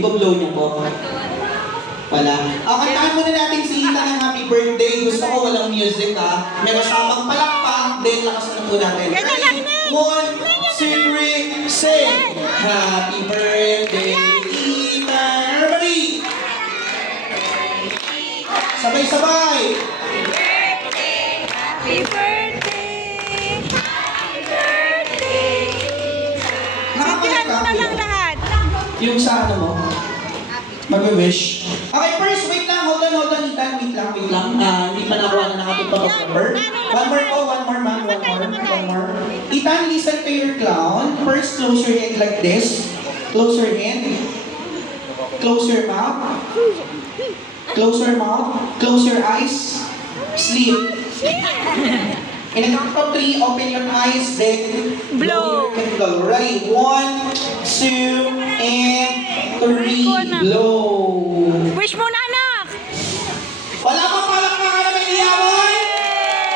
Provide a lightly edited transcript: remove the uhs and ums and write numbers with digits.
Ipa-blow niyo po. Wala. Kantahan muna natin si Ita ng happy birthday. Gusto ko walang music ha. May kasamang palakpak. Then lakasan na po natin. Ready? 1, 2, 3, sing! Happy birthday, Ita! Everybody! Sabay-sabay! Happy birthday! Happy birthday! Sintihan mo na lang lahat. Yung sa ano mo? Mag-wish. Okay, first, wait lang. Hold on, Ethan. Wait lang. Hindi pa nakuha na nakatutok of number. One more, ma'am. One more. Ethan, listen to your clown. First, close your hand like this. Close your hand. Close your mouth. Close your mouth. Close your eyes. Sleep. In a count of 3, open your eyes, then blow your candle. Ready? 1, 2, and 3. Blow.